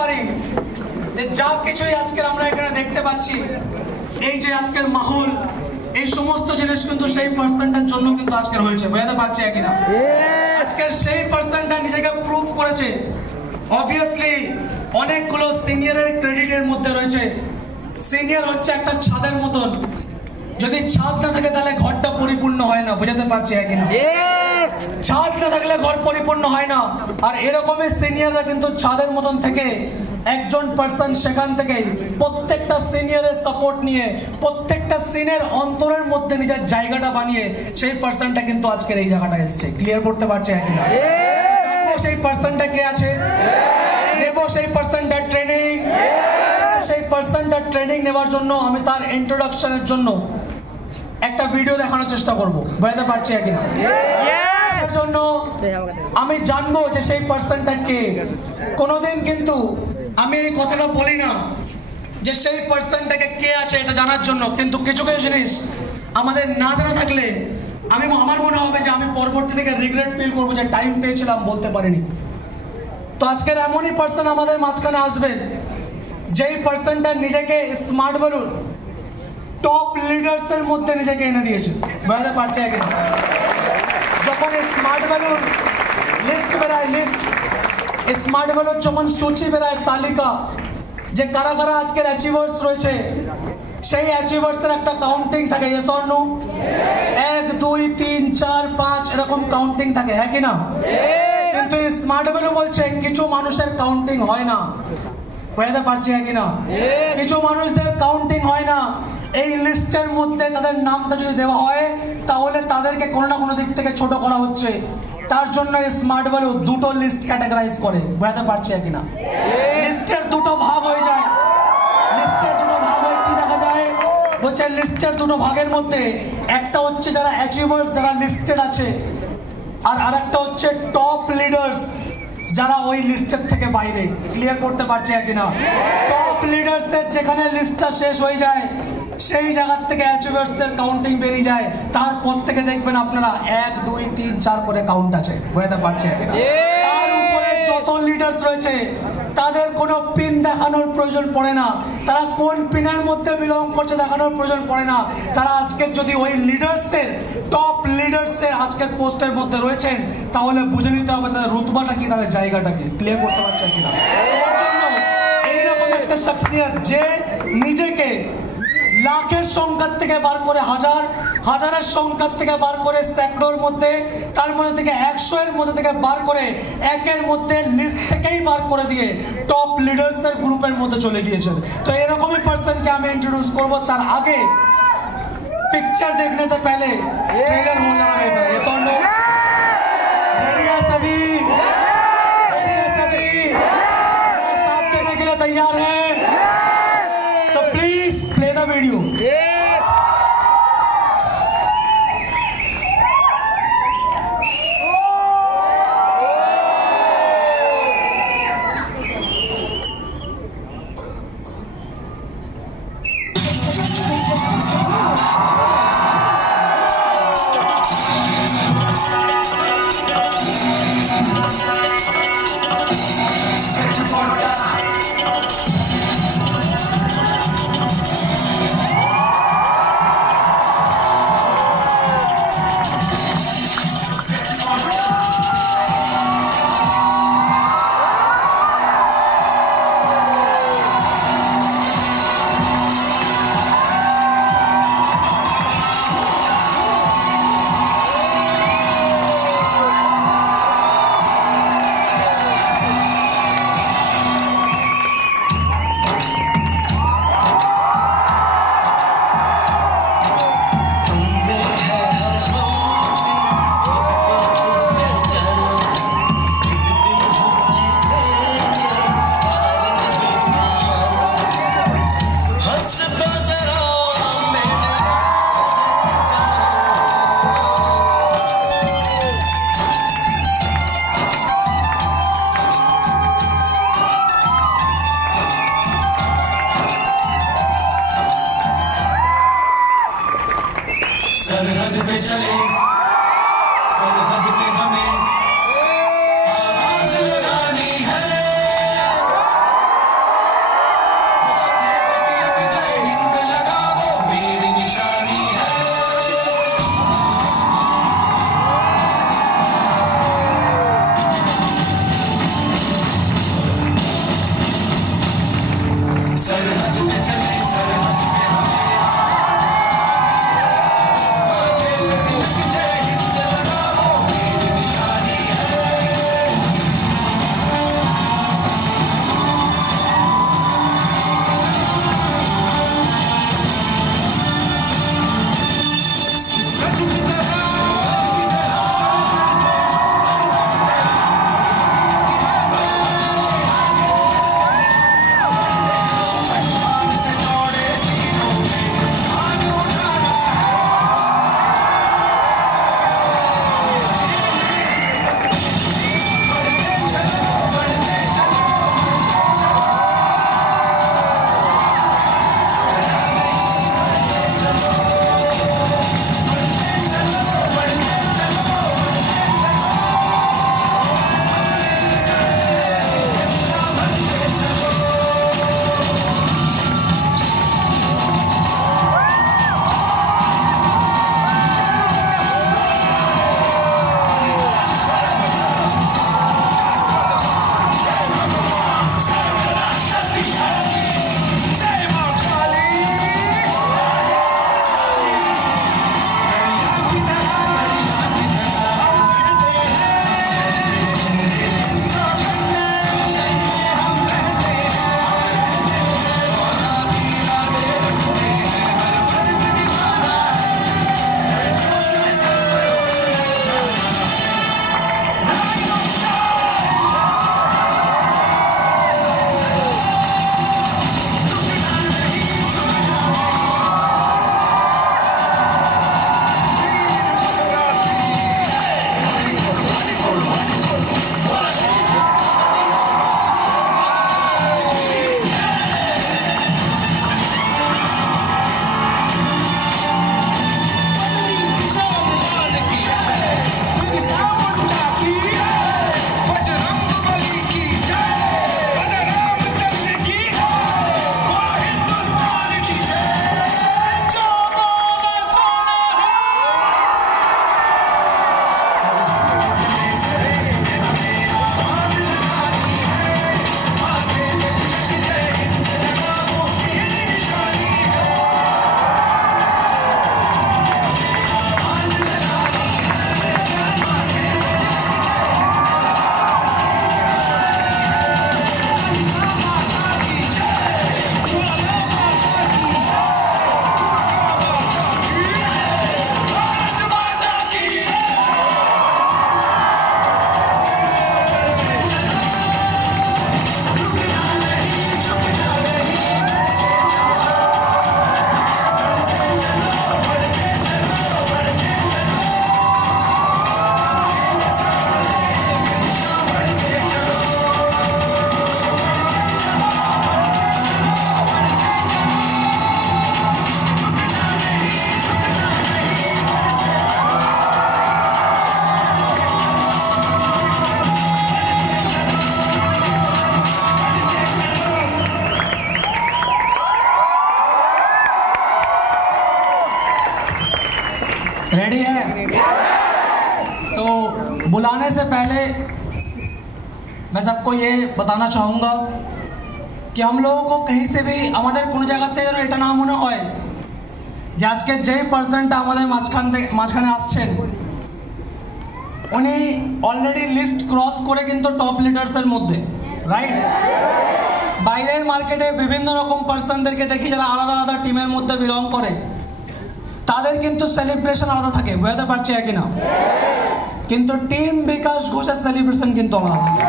পারি যে যা কিছুই আজকে আমরা এখানে দেখতে পাচ্ছি, এই যে আজকের মাহৌল, এই সমস্ত জিনিস কিন্তু সেই পার্সনটার জন্য কিন্তু আজকের হয়েছে। বুঝতে পারছি কিনা? আজকের সেই পার্সনটা নিজেকে প্রুভ করেছে। অবভিয়াসলি অনেকগুলো সিনিয়রের ক্রেডিটের মধ্যে রয়েছে। সিনিয়র হচ্ছে একটা ছাদের মতন, যদি ছাদ না থাকে তাহলে ঘরটা পরিপূর্ণ হয় না। বুঝতে পারছি কিনা? ছাদ না থাকলে ঘর পরিপূর্ণ হয় না। আর এরকমই সিনিয়ররা কিন্তু ছাদের মতন থেকে একজন পার্সন সেখান থেকে প্রত্যেকটা সিনিয়রের সাপোর্ট নিয়ে প্রত্যেকটা সিনের অন্তরের মধ্যে নিজের জায়গাটা বানিয়ে সেই পার্সনটা কিন্তু আজকের এই জায়গাটা এসছে। ক্লিয়ার করতে পারছে কিনা? জানবো সেই পার্সনটা কে আছে, নেবো সেই পার্সনটার ট্রেনিং। সেই পার্সনটার ট্রেনিং নেওয়ার জন্য আমি তার ইন্ট্রোডাকশনের জন্য একটা ভিডিও দেখানোর চেষ্টা করবো। বুঝতে পারছি কিনা? এর জন্য আমি জানবো যে সেই পার্সনটা কে। কোনোদিন কিন্তু আমি এই কথাটা বলি না যে সেই পার্সনটাকে কে আছে এটা জানার জন্য, কিন্তু কিছু কিছু জিনিস আমাদের না জানা থাকলে আমার মনে হবে যে আমি পরবর্তী থেকে রিগ্রেট ফিল করবো যে টাইম পেয়েছিলাম বলতে পারিনি। তো আজকের এমনই পার্সন আমাদের মাঝখানে আসবেন যেই পার্সনটা নিজেকে স্মার্ট ভ্যালুর টপ লিডার্স এর মধ্যে নিজেকে এনে দিয়েছে। বুঝতে পারছে কিনা? যখন স্মার্ট ভ্যালুর লিস্ট বেরায়, স্মার্ট ভ্যালুর যখন সূচি বেরায়, তালিকা যে কারা কারা আজকের অ্যাচিভার্স রয়েছে, সেই অ্যাচিভার্স এর একটা কাউন্টিং থাকে। Yes or no? 1 2 3 4 5 এরকম কাউন্টিং থাকে, হ্যাঁ কি না? কিন্তু স্মার্ট ভ্যালু বলছে কিছু মানুষের কাউন্টিং হয় না। বুঝতে পারছি কিনা? কিছু মানুষদের কাউন্টিং হয় না। এই লিস্টের মধ্যে তাদের নামটা যদি দেওয়া হয় তাহলে তাদেরকে কোনো না কোনো দিক থেকে ছোট করা হচ্ছে। তার জন্য স্মার্ট ভ্যালু দুটো লিস্ট ক্যাটাগরাইজ করে। বুঝতে পারছি কিনা? লিস্টের দুটো ভাগ হয়ে যায়। লিস্টের দুটো ভাগ হয়ে কি দেখা যায় বলছে, লিস্টের দুটো ভাগের মধ্যে একটা হচ্ছে যারা অ্যাচিভার্স, যারা লিস্টেড আছে, আর আরেকটা হচ্ছে টপ লিডার্স, যারা ওই লিস্টের থেকে বাইরে। ক্লিয়ার করতে পারছে কিনা? টপ লিডার্স এর যেখানে লিস্টটা শেষ হয়ে যায় সেই জায়গার থেকে অ্যাচিভার্সদের কাউন্টিং বেরিয়ে যায়। তারপর থেকে দেখবেন আপনারা 1 2 3 4 করে কাউন্ট আছে। বুঝতে পারছে কিনা? তার উপরে যত লিডার্স রয়েছে তাদের কোনো পিন দেখানোর প্রয়োজন পড়ে না। তারা কোন পিনের মধ্যে বিলং করছে দেখানোর প্রয়োজন পড়ে না। তারা আজকের যদি ওই লিডার্সের টপ লিডার্সের আজকের পোস্টের মধ্যে রয়েছেন তাহলে বুঝে নিতে হবে তাদের রুতবাটা কি, তাদের জায়গাটা কি। ক্লিয়ার করতে পারছে কিনা? এর জন্য এইরকম একটা শখসিয়ত যে নিজেকে লাখের সংখ্যার থেকে বার করে হাজারের সংখ্যার থেকে বার করে স্যাকড়োর মধ্যে, তার মধ্যে থেকে 100 এর মধ্যে থেকে বার করে একের মধ্যে লিস্ট থেকেই বার করে দিয়ে টপ লিডার্স এর গ্রুপের মধ্যে চলে গিয়েছেন। তো এরকমই পার্সনকে আমি इंट्रोड्यूस করব। তার আগে पिक्चर देखने से पहले ट्रेलर हो जाना बेहतर है। ये सुन लो, रेडी है सभी? रेडी है सभी? साथ देने के लिए तैयार है? तो प्लीज प्ले द वीडियो। बुलाने से पहले मैं सबको ये बताना चाहूँगा कि हम लोगों को कहीं से भी আমাদের কোনো জায়গাতে যেন এটা না মনে হয় যে আজকে যেই পার্সনটা আমাদের মাঝখানে আসছেন উনি অলরেডি লিস্ট ক্রস করে কিন্তু টপ লিডার্সের মধ্যে, রাইট? বাইরের মার্কেটে বিভিন্ন রকম পার্সনদেরকে দেখি যারা আলাদা আলাদা টিমের মধ্যে বিলং করে, তাদের কিন্তু সেলিব্রেশন আলাদা থাকে, বুঝতে পারছি কিনা? কিন্তু টিম বিকাশ ঘোষের সেলিব্রেশন কিন্তু আলাদা থাকে।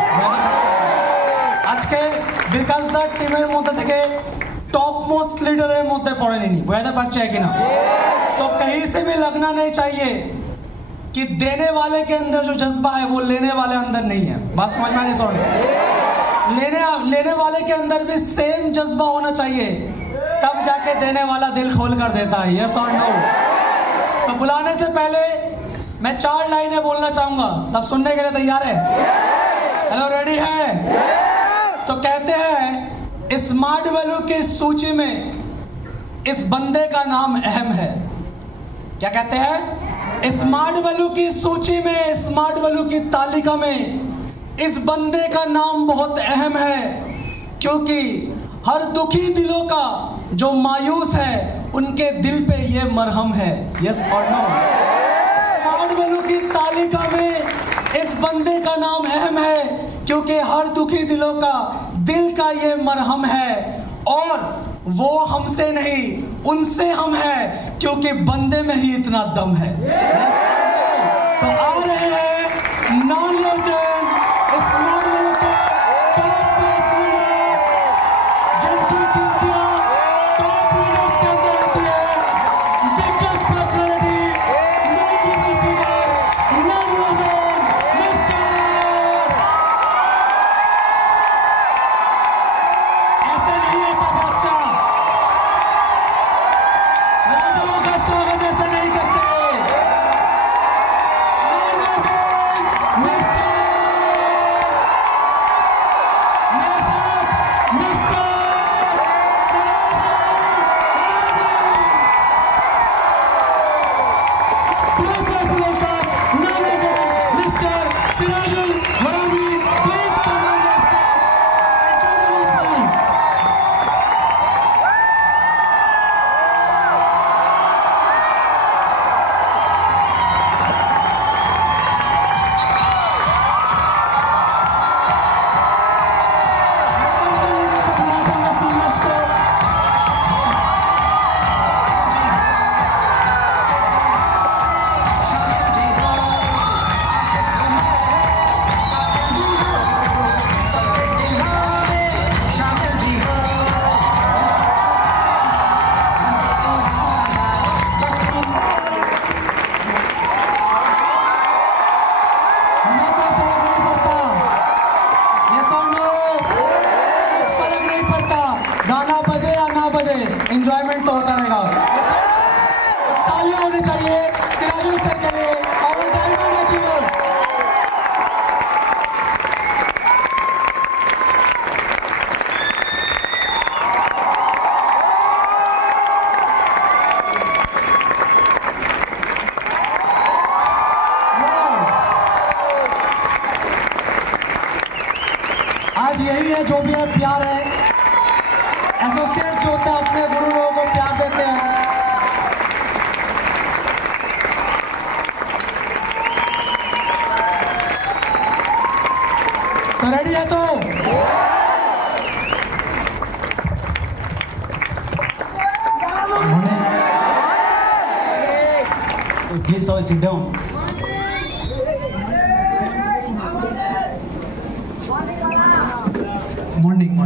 আজকে বিকাশ দার টিমের মধ্যে থেকে टॉप मोस्ट लीडर मध्य पड़े नहीं, बुझाते पारछे कि ना? तो कहीं से भी लगना नहीं चाहिए कि देने वाले के अंदर जो जज्बा है वो लेने वाले अंदर नहीं है। बस समझ में नहीं सॉरी, लेने वाले के अंदर भी सेम जज्बा होना चाहिए, तब जाके देने वाला दिल खोल कर देता है। यस और नो? तो बुलाने से पहले मैं 4 लाइनें बोलना चाहूंगा, सब सुनने के लिए तैयार है? हेलो, रेडी है? तो कहते हैं स्मार्ट वैल्यू की सूची में इस बंदे का नाम अहम है। क्या कहते हैं? स्मार्ट वैल्यू की सूची में, स्मार्ट वैल्यू की तालिका में इस बंदे का नाम बहुत अहम है, क्योंकि हर दुखी दिलों का जो मायूस है उनके दिल पे ये मरहम है। यस और नो? स्मार्ट वैल्यू की तालिका में इस बंदे का नाम अहम है, क्योंकि हर दुखी दिलों का दिल का ये मरहम है, और वो हमसे नहीं उनसे हम है, क्योंकि बंदे में ही इतना दम है। तो आ रहे हैं नॉन-लीडर स्मार्ट वैल्यू के टॉप मोस्ट लीडर, जिनकी कीर्तियां टॉप लीडर्स के अंदर आती है। Biggest personality, notable figure, non-leader mister. ऐसे नहीं होता बादशाह, राजाओं का स्वागत ऐसे नहीं करते। मेरे साथ मिस्टर सिराजुल हरामी, please come on the stage and do the needful. गाना बजे या ना बजे, एंजॉयमेंट तो होता रहेगा। तालियां होनी चाहिए सिराजुल सर के लिए, और टाइम होना चाहिए। आज यही है जो भी है, प्यार है। एसोसिएट्स जो होते हैं अपने गुरु लोगों को प्यार देते हैं। तो रेडी है? तो प्लीज सिट डाउन। मॉर्निंग